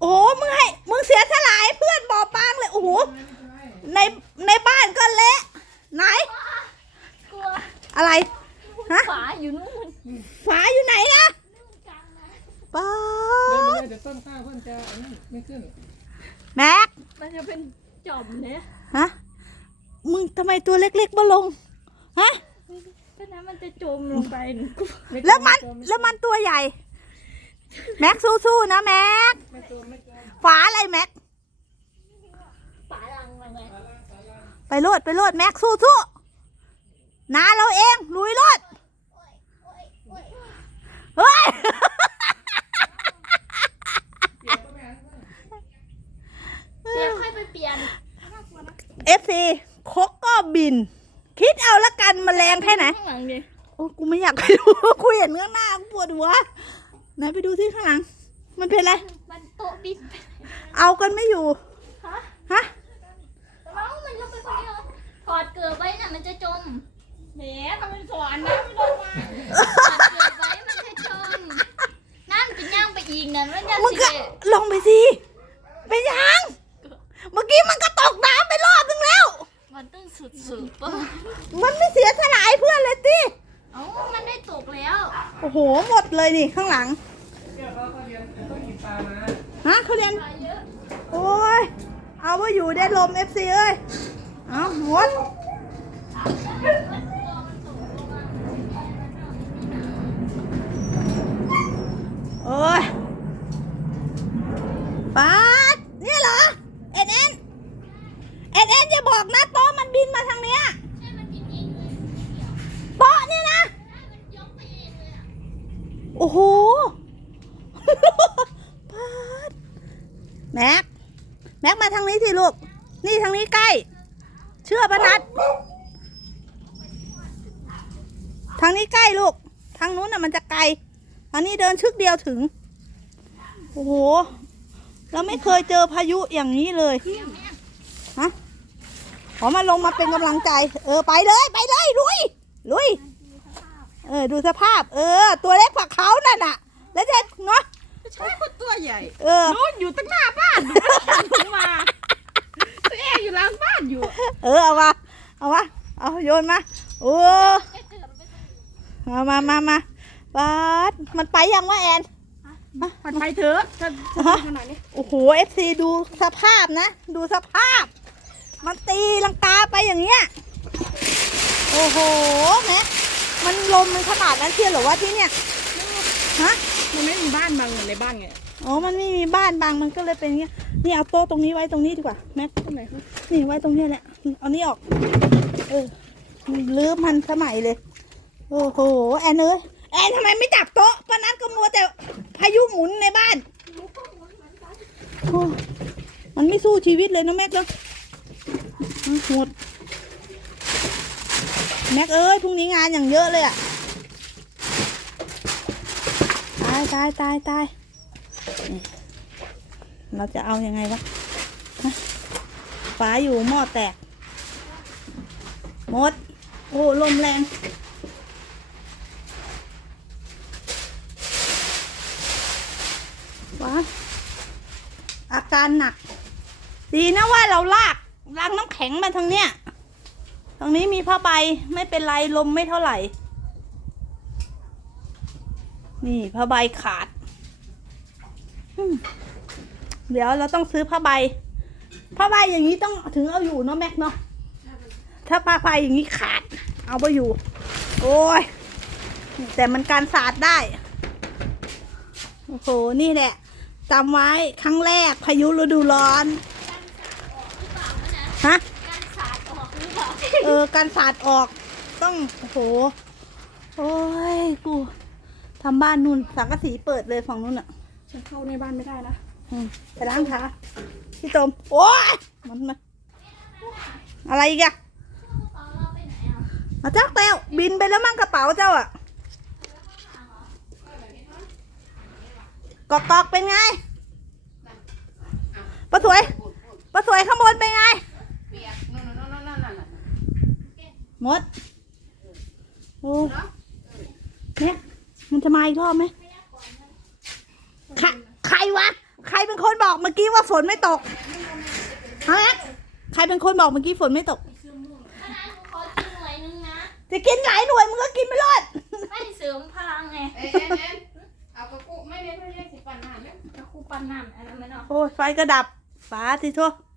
โอ้มึงให้ มึงเสียสลายเพื่อนบอบบางเลย โอ้โห ใน ในบ้านก็เละ ไหน กลัวอะไร ฮะ ฝาอยู่นู่นฝาอยู่ไหนนะกลางนะป้าเดินไปดเลยเดี๋ยวต้นข้าวเพื่อนจะอันนี้ไม่ขึ้น แม็ก มันจะเป็นจอมเนี่ยฮะ มึงทำไมตัวเล็กๆมาลง ฮะก็น้ำมันจะจมลงไปหนูกลัวไจแล้วมันไจแล้วมันตัวใหญ่ แม็กสู้ๆนะแม็กฝาอะไรแม็กฝาลังมันไงไปโลดไปโลดแม็กสู้ๆนาเราเองลุยโลดเฮ้ยเดี๋ยวค่อยไปเปลี่ยนเอฟซีคกก็บิน คิดเอาละกันแมาแรงแค่ไหนข้างหลังดิ โอ้กูไม่อยากไปดูกูเห็นข้างหน้ากูปวดหัว ไหนไปดูที่ข้างหลัง มันเป็นอะไร มันโต๊ะบินเอากันไม่อยู่ ฮะฮะแต่ว่ามันลงไปคนเดียวถอดเกลือไว้น่ะมันจะจมแหมทำเป็นสอนนะไม่ลงมาถอดเกลือไว้มันจะจมนั่นเป็นย่างไปอีกนั่นมันจะมึงสิก็ลงไปสิไปยัง เมื่อกี้มันก็ตกน้ำไปรอบนึงแล้ว มันต้องสุดๆป่ะมันไม่เสียสลายเพื่อนเลยติ เอ้ามันได้ตกแล้ว โอ้โห หมดเลยนี่ข้างหลัง ฮะเขาเรียนปลาเยอะโอ้ย เอาว่าอยู่ได้ลมเอฟซีเอ้ย เอาหมดโอ้ยปาดเนี่ยเหรอ เอ็นเอ็นเอ็นเอ็นอย่าบอกนะโต๊ะมันบินมาทางเนี้ยใช่มันกินเองเลยโต๊ะเนี่ยนะมันยกไปเองเลยอะโอ้โห ปาด แม็ก แม็กมาทางนี้สิลูก นี่ทางนี้ใกล้ เชื่อปะนัด ทางนี้ใกล้ลูก ทางนู้นน่ะมันจะไกล อันนี้เดินชึกเดียวถึง โอ้โห เราไม่เคยเจอพายุอย่างนี้เลย ฮะ ขอมาลงมาเป็นกำลังใจ เออไปเลยไปเลยลุย ลุย เออดูสภาพ เออ ตัวเล็กกว่าเขานั่นน่ะ แล้วจะเนาะ ใช่คนตัวใหญ่เออโน้นอยู่ตั้งหน้าบ้านดูถึงมาตัวเองอยู่หลังบ้านอยู่เออเอามาเอามาเอาโยนมาโอ้เอามามามาบัดมันไปยังวะแอนมันไปเถอะถ้าขนาดนี้โอ้โหเอฟซีดูสภาพนะ ดูสภาพ มันตีลังกาไปอย่างเงี้ยโอ้โหแม่มันลมมันขนาดนั้นเชียวเหรอวะที่เนี่ยฮะ มันไม่มีบ้านบางเหมือนในบ้านไงอ๋อ มันไม่มีบ้านบางมันก็เลยเป็นอย่างเงี้ย นี่เอาโต๊ะตรงนี้ไว้ตรงนี้ดีกว่าแม็กตรงไหนคะนี่ไว้ตรงนี้แหละ เอานี่ออก เออลืมมันสมัยเลย โอ้โห แอนเอ้ย แอนทำไมไม่จับโต๊ะปานัดก็มัวแต่พายุหมุนในบ้านโอ้มันไม่สู้ชีวิตเลยนะแม็กเนาะอะหมด แม็กเอ้ยพรุ่งนี้งานอย่างเยอะเลยอะตายตายตายตายเราจะเอายังไงวะฟ้าอยู่หม้อแตกหมด โอ้ลมแรงว้าอาการหนัก ดีนะว่าเราลากลากน้ำแข็งมาทางเนี้ยตรงนี้มีผ้าใบไม่เป็นไรลมไม่เท่าไหร่ นี่ผ้าใบขาดอืมเดี๋ยวเราต้องซื้อผ้าใบ ผ้าใบอย่างนี้ต้องถึงเอาอยู่เนาะแม็กเนาะ ถ้าผ้าใบอย่างนี้ขาด เอาไปอยู่ โอ้ย แต่มันการสาดได้ โอ้โห นี่แหละจำไว้ครั้งแรกพายุฤดูร้อน ฮะ การสาดออกหรือเปล่า เออ การสาดออกต้อง โอ้โห โอ้ย กู ทำบ้านนู่นสังกะสีเปิดเลยฝั่งนู้นอะ ฉันเข้าในบ้านไม่ได้นะอืมไปล้างเท้าพี่ตมโอ้ยมันมาอะไรอีกอะเอาเราไปไหนอะมาจักแต้วบินไปแล้วมั่งกระเป๋าเจ้าอะกอกกอกเป็นไงป้าสวยป้าสวยข้างบนเป็นไงหมดโอ้เนี่ย มันจะมาอีกรอบไหมใครใครวะ ใครเป็นคนบอกเมื่อกี้ว่าฝนไม่ตกฮะใครเป็นคนบอกเมื่อกี้ฝนไม่ตกถ้านั้นหนูขอกินหน่วยนึงนะ จะกินหลายหน่วยมึงก็กินไม่รอดไม่เสริมพลังไงเอ้ยเอ้ยเอ้ยเอากระปุกไม่ได้ไม่ได้สิปันหาเนี่ยตะคูปันน้ำอันนั้นไม่เนาะ โอ้ยไฟก็ดับฟ้าทีทั่วเ